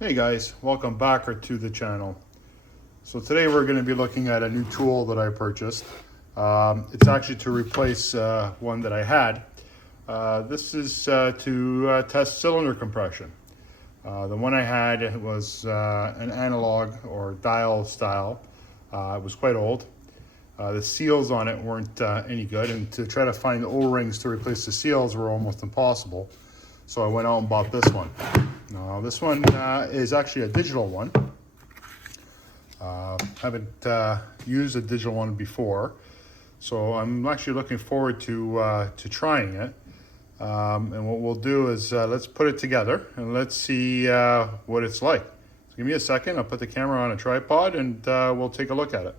Hey guys, welcome back to the channel. So today we're going to be looking at a new tool that I purchased. It's actually to replace one that I had. This is to test cylinder compression. The one I had was an analog or dial style. It was quite old. The seals on it weren't any good, and to try to find the O-rings to replace the seals were almost impossible. So I went out and bought this one. Now this one is actually a digital one. Haven't used a digital one before, so I'm actually looking forward to trying it. And what we'll do is let's put it together and let's see what it's like. So give me a second. I'll put the camera on a tripod and we'll take a look at it.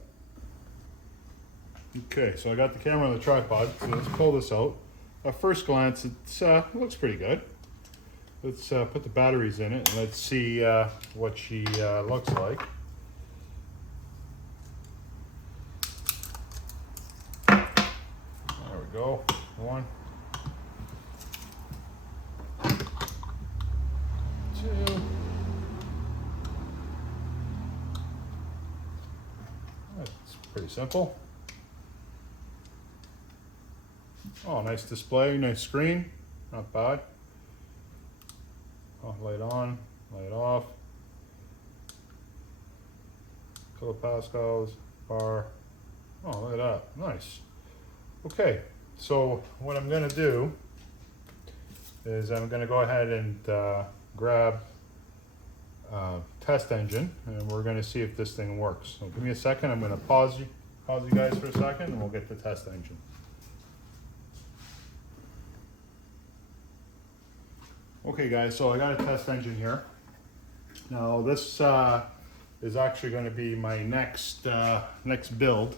Okay, so I got the camera on the tripod. So let's pull this out. At first glance, it looks pretty good. Let's put the batteries in it and let's see what she looks like. There we go. One, two. That's pretty simple. Oh, nice display, nice screen. Not bad. Oh, light on, light off. Kilopascals, bar. Oh, look at that, nice. Okay, so what I'm gonna do is I'm gonna go ahead and grab test engine, and we're gonna see if this thing works. So give me a second, I'm gonna pause you guys for a second, and we'll get the test engine. Okay guys, so I got a test engine here. Now this is actually going to be my next build.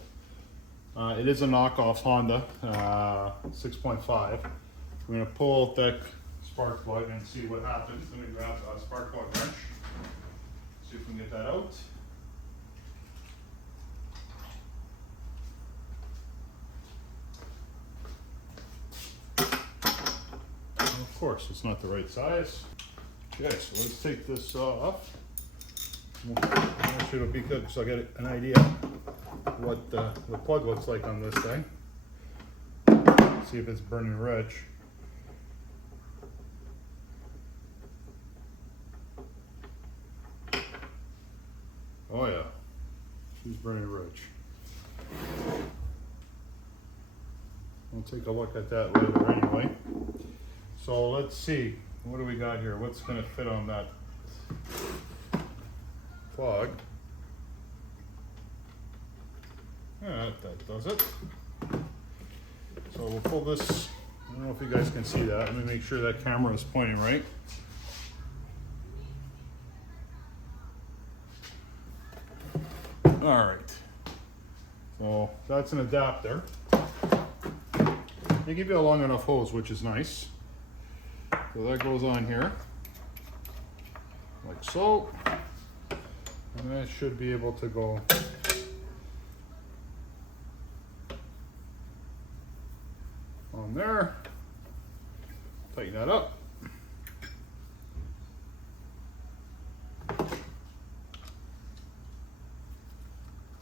It is a knockoff Honda 6.5. I'm going to pull out that spark plug and see what happens. Let me grab a spark plug wrench, see if we can get that out. Of course, it's not the right size. Okay, so let's take this off. It'll be good so I get an idea what the plug looks like on this thing. See if it's burning rich. Oh yeah, she's burning rich. We'll take a look at that later anyway. So let's see, what do we got here? What's going to fit on that plug? Yeah, that does it. So we'll pull this, I don't know if you guys can see that. Let me make sure that camera is pointing right. All right, so that's an adapter. They give you a long enough hose, which is nice. So that goes on here, like so, and that should be able to go on there. Tighten that up.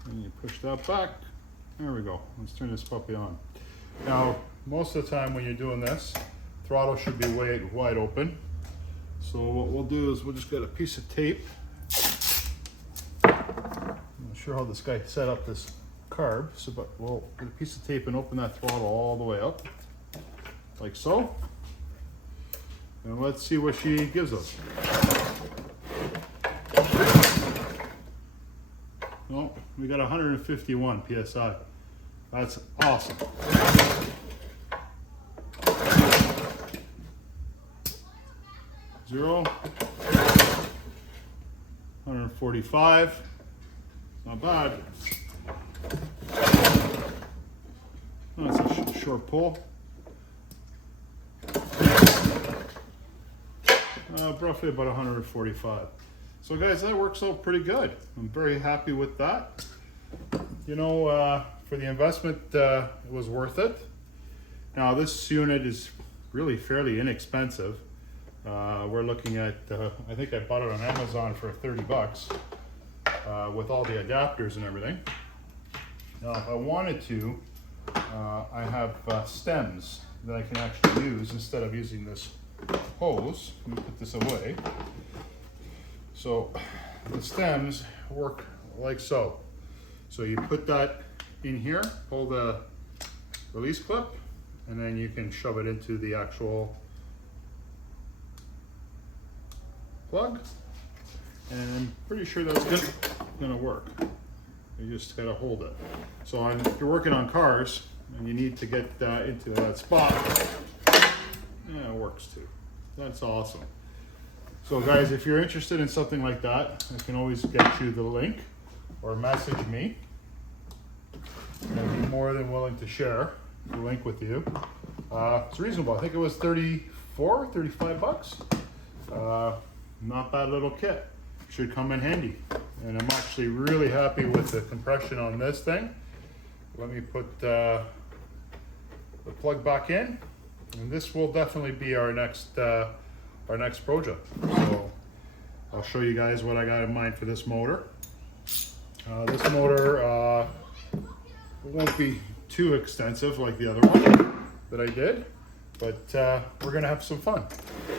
And you push that back. There we go. Let's turn this puppy on. Now, most of the time when you're doing this, throttle should be wide open. So what we'll do is we'll just get a piece of tape. I'm not sure how this guy set up this carb, but we'll get a piece of tape and open that throttle all the way up, like so. And let's see what she gives us. Oh, we got 151 PSI. That's awesome. Zero, 145, not bad. Oh, that's a short pull. Roughly about 145. So guys, that works out pretty good. I'm very happy with that. You know, for the investment, it was worth it. Now this unit is really fairly inexpensive. We're looking at, I think I bought it on Amazon for 30 bucks with all the adapters and everything. Now, if I wanted to, I have stems that I can actually use instead of using this hose. Let me put this away. So the stems work like so. So you put that in here, pull the release clip, and then you can shove it into the actual plug. And I'm pretty sure that's gonna work. You just gotta hold it. So if you're working on cars and you need to get into that spot, yeah, it works too. That's awesome. So guys, if you're interested in something like that, I can always get you the link or message me. I'd be more than willing to share the link with you. It's reasonable. I think it was 35 bucks. Not bad little kit. Should come in handy. And I'm actually really happy with the compression on this thing. Let me put the plug back in, and this will definitely be our next project. So I'll show you guys what I got in mind for this motor. This motor won't be too extensive like the other one that I did, but we're gonna have some fun.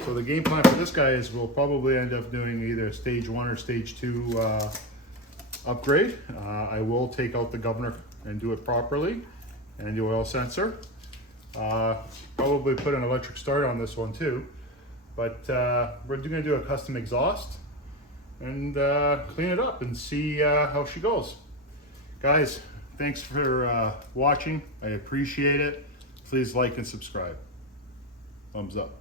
So the game plan for this guy is we'll probably end up doing either stage 1 or stage 2 upgrade. I will take out the governor and do it properly, and the oil sensor. Probably put an electric start on this one too, but we're gonna do a custom exhaust and clean it up and see how she goes. Guys, thanks for watching. I appreciate it. Please like and subscribe. Thumbs up.